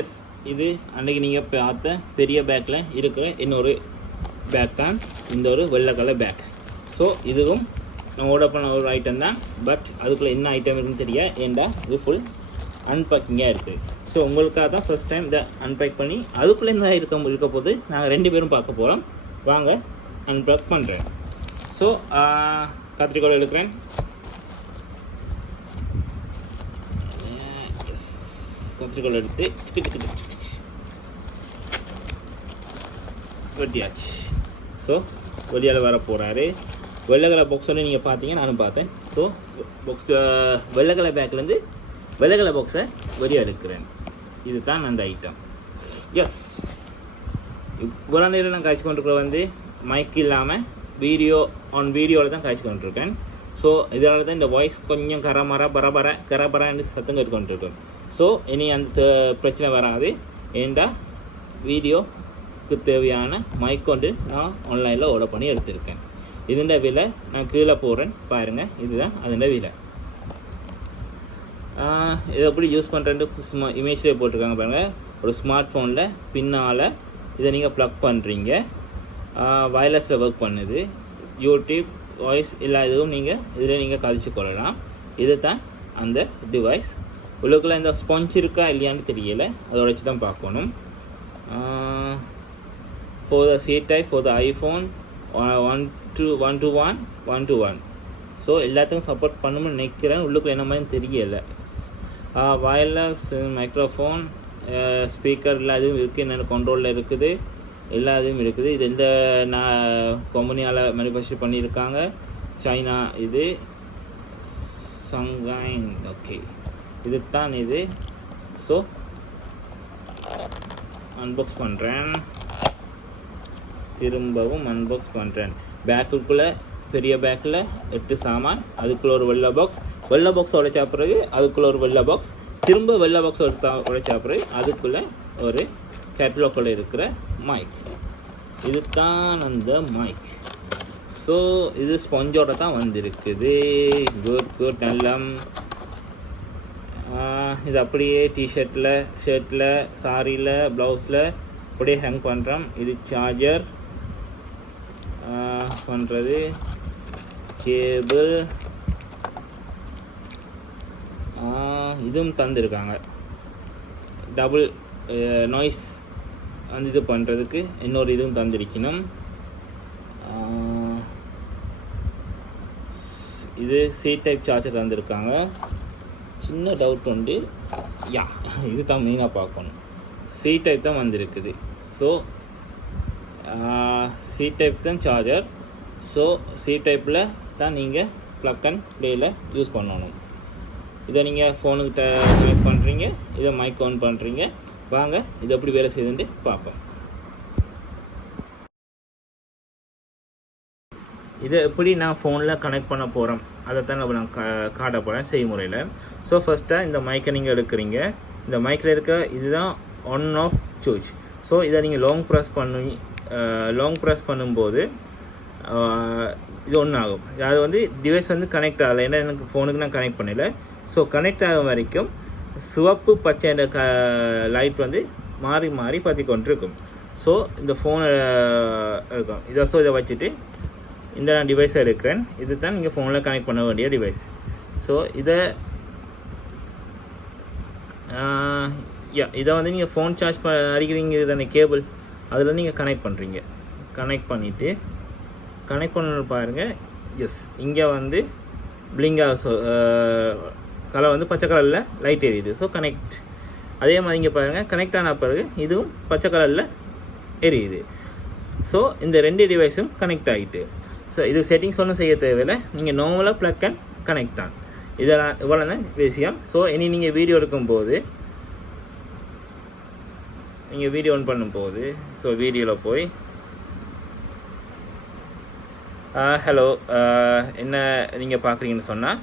S, இது அன்றைக்கி நீங்கள் பார்த்த பெரிய பேக்கில் இருக்கிற இன்னொரு பேக் தான் இந்த ஒரு வெள்ளை கலர் பேக். ஸோ இதுவும் நான் ஆர்டர் பண்ண ஒரு ஐட்டம் தான். பட் அதுக்குள்ளே என்ன ஐட்டம் இருக்குன்னு தெரியாது, ஏண்டா இது ஃபுல் அன்பேக்கிங்காக இருக்குது. ஸோ உங்களுக்காக தான் ஃபஸ்ட் டைம் இதை அன்பேக் பண்ணி அதுக்குள்ளே என்ன இருக்க போது நாங்கள் 2 பேரும் பார்க்க போகிறோம். வாங்க அன்பேக் பண்ணுறேன். ஸோ கத்திரிக்கோள் எடுக்கிறேன். எஸ், கத்திரிக்கோள் எடுத்து வெட்டியாச்சு. ஸோ வெளியால் வர போகிறாரு. வெள்ளை கலர் பாக்ஸ் வந்து நீங்கள் பார்த்தீங்க, நானும் பார்த்தேன். ஸோ பாக்ஸ் வெள்ளை கலர் பேக்லேருந்து வெள்ளை கலர் பாக்ஸை வெளியே எடுக்கிறேன். இது தான் அந்த ஐட்டம். எஸ், இவ்வளோ நேரம் நான் காய்ச்சி கொண்டிருக்கிற வந்து மைக் இல்லாமல் வீடியோவில் தான் காய்ச்சி கொண்டிருக்கேன். ஸோ இதனால தான் இந்த வாய்ஸ் கொஞ்சம் கரபரான்னு சத்தம் கேட்டுக்கொண்டிருக்கேன். ஸோ இனி அந்த பிரச்சனை வராது. ஏண்டா வீடியோக்கு தேவையான மைக் கொண்டு நான் ஆன்லைனில் ஆர்டர் பண்ணி எடுத்திருக்கேன். இதுண்ட விலை நான் கீழே போடுறேன் பாருங்கள். இதுதான் அதோட விலை. இதை எப்படி யூஸ் பண்ணுறேன்ட்டு இமேஜ்லேயே போட்டிருக்காங்க பாருங்கள். ஒரு ஸ்மார்ட் ஃபோனில் பின்னால் இதை நீங்கள் ப்ளக் பண்ணுறீங்க. வயர்லெஸில் ஒர்க் பண்ணுது. யூடியூப் வாய்ஸ் எல்லா இதுவும் இதில் நீங்கள் கழிச்சு கொள்ளலாம். இது தான் அந்த டிவைஸ். உள்ளுக்குள்ளே இந்த ஸ்பாஞ்ச் இருக்கா இல்லையான்னு தெரியலை, அதை உடைச்சி தான் பார்க்கணும். For the C type for the iPhone 121. So எல்லாத்துக்கும் சப்போர்ட் பண்ணணும்னு நினைக்கிறேன். உள்ளுக்குள்ள என்ன மாதிரி தெரியலை. வயர்லெஸ் மைக்ரோஃபோன், ஸ்பீக்கர் எல்லா இதுவும் இருக்குது. என்னென்ன கண்ட்ரோலில் இருக்குது, எல்லா இதுவும் இருக்குது. இது எந்த கம்பெனியால் மேனுஃபேக்சர் பண்ணியிருக்காங்க, சைனா. இது சங்காயின். ஓகே, இது தான் இது. ஸோ அன்பாக்ஸ் பண்ணுறேன். திரும்பவும் அன்பாக்ஸ் பண்ணுறேன். பேக்குக்குள்ளே பெரிய பேக்கில் 8 சாமான், அதுக்குள்ளே ஒரு வெள்ளை பாக்ஸ் உடைச்சா பிறகு அதுக்குள்ளே ஒரு வெள்ளை பாக்ஸ், திரும்ப வெள்ளை பாக்ஸ் உடைச்சா பிறகு அதுக்குள்ளே ஒரு கேட்லாக்கில் இருக்கிற மைக். இது தான் அந்த மைக். ஸோ இது ஸ்பாஞ்சோட தான் வந்திருக்குது. குட் நல்லா. இது அப்படியே டிஷர்ட்டில், ஷர்ட்டில், சாரியில், ப்ளவுஸில் அப்படியே ஹேங் பண்ணுறோம். இது சார்ஜர் பண்ணுறது, கேபிள், இதுவும் தந்துருக்காங்க. டபுள் நாய்ஸ் அந்த இது பண்ணுறதுக்கு இன்னொரு இதுவும் தந்திருக்கணும். இது C type சார்ஜர் தந்திருக்காங்க. சின்ன டவுட் உண்டு. இது தான் மெயினாக பார்க்கணும். C type தான் வந்திருக்குது. ஸோ C type தான் சார்ஜர். ஸோ C typeல தான் நீங்கள் ப்ளக் அண்ட் ப்ளேயில் யூஸ் பண்ணணும். இதை நீங்கள் ஃபோனுக்கிட்ட கனெக்ட் பண்ணுறீங்க, இதை மைக் ஆன் பண்ணுறீங்க. வாங்க இது எப்படி வேலை செய்யுதுன்னு பார்ப்போம். இதை எப்படி நான் ஃபோனில் கனெக்ட் பண்ண போகிறோம் அதை தான் நான் காட்ட போகிறேன் செய்முறையில். ஸோ ஃபஸ்ட்டாக இந்த மைக்கை நீங்கள் எடுக்கிறீங்க. இந்த மைக்கில் இருக்க இதுதான் ஆன் ஆஃப் சுவிட்ச். ஸோ இதை நீங்கள் லாங் ப்ரெஸ் பண்ணும்போது இது ஒன்று ஆகும். அது வந்து டிவைஸ் வந்து கனெக்ட் ஆகலை. ஏன்னா எனக்கு ஃபோனுக்கு நான் கனெக்ட் பண்ணலை. ஸோ கனெக்ட் ஆகும் வரைக்கும் சிவப்பு பச்சை லைட் வந்து மாறி மாறி பற்றி கொண்டிருக்கும். ஸோ இந்த ஃபோனை இருக்கும். இதை வச்சுட்டு இந்த நான் டிவைஸை எடுக்கிறேன். இது தான் நீங்கள் ஃபோனில் கனெக்ட் பண்ண வேண்டிய டிவைஸ். ஸோ இதை வந்து நீங்கள் ஃபோன் சார்ஜ் அடிக்கிறீங்க தானே, கேபிள் அதில் நீங்கள் கனெக்ட் பண்ணுறீங்க. கனெக்ட் பண்ணிவிட்டு கனெக்ட் பண்ண பாருங்கள். எஸ், இங்கே வந்து பிளிங்காக கலர் வந்து பச்சை கலரில் லைட் எரியுது. So connect. அதே மாதிரி இங்கே பாருங்கள், கனெக்ட் ஆன பிறகு இதுவும் பச்சை கலரில் எரியுது. ஸோ இந்த 2 டிவைஸும் கனெக்ட் ஆகிட்டு. ஸோ இது செட்டிங்ஸ் ஒன்றும் செய்ய தேவையில்லை. நீங்கள் நார்மலாக ப்ளக் அண்ட் கனெக்ட் தான். இதெல்லாம் இவ்வளோ தான் விஷயம். ஸோ இனி நீங்கள் வீடியோ எடுக்கும்போது வீடியோ ஆன் பண்ணும்போது வீடியோவில் போய் ஹலோ என்ன நீங்கள் பார்க்குறீங்கன்னு சொன்னால்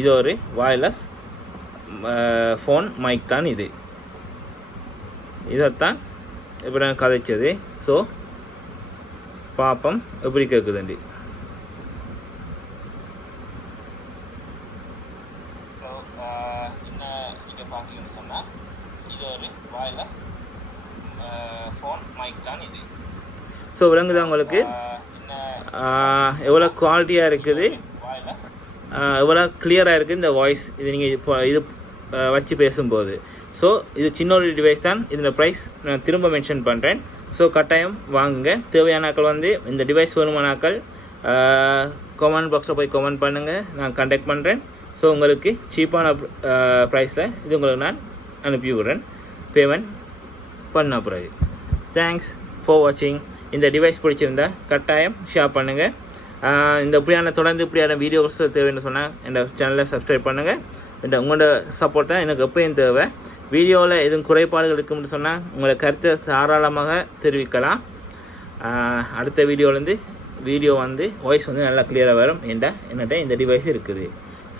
இது ஒரு வயர்லெஸ் ஃபோன் மைக் தான். இதைத்தான் இப்போ நான் கதைச்சது. ஸோ பாப்பம் எப்படி கேட்குதுண்டி. என்ன நீங்கள் பார்க்குறீங்கன்னு சொன்னால் இது ஒரு வயர்லெஸ் ஃபோன் மைக் தான் இது. ஸோ விளங்குதா உங்களுக்கு எவ்வளோ குவாலிட்டியாக இருக்குது, எவ்வளோ கிளியராக இருக்குது இந்த வாய்ஸ். இது நீங்கள் இப்போ இது வச்சு பேசும்போது. ஸோ இது சின்ன ஒரு டிவைஸ் தான். இதில் ப்ரைஸ் நான் திரும்ப மென்ஷன் பண்ணுறேன். ஸோ கட்டாயம் வாங்குங்க. தேவையான ஆக்கள் வந்து இந்த டிவைஸ் வேணுமானாக்கள் கமெண்ட் பாக்ஸில் போய் கமெண்ட் பண்ணுங்கள், நான் கான்டாக்ட் பண்ணுறேன். ஸோ உங்களுக்கு சீப்பான ப்ரைஸில் இது உங்களுக்கு நான் அனுப்பி விடுறேன் பேமெண்ட் பண்ண பிறகு. தேங்க்ஸ் ஃபார் வாட்சிங். இந்த டிவைஸ் பிடிச்சிருந்தா கட்டாயம் ஷேர் பண்ணுங்கள். இந்த இப்படியான தொடர்ந்து இப்படியான வீடியோஸ் தேவைன்னு சொன்னால் இந்த சேனலை சப்ஸ்கிரைப் பண்ணுங்கள். உங்களோட சப்போர்ட் தான் எனக்கு எப்போயும் தேவை. வீடியோவில் எதுவும் குறைபாடுகள் இருக்குன்னு சொன்னால் உங்களை கருத்தை தாராளமாக தெரிவிக்கலாம். அடுத்த வீடியோலேருந்து வீடியோ வந்து வாய்ஸ் வந்து நல்லா கிளியராக வரும். என்னட்ட இந்த டிவைஸ் இருக்குது.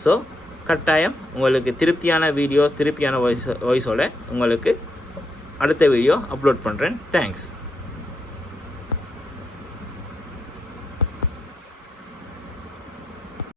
ஸோ கட்டாயம் உங்களுக்கு திருப்தியான வீடியோஸ், திருப்தியான வாய்ஸோட உங்களுக்கு அடுத்த வீடியோ அப்லோட் பண்ணுறேன். தேங்க்ஸ்.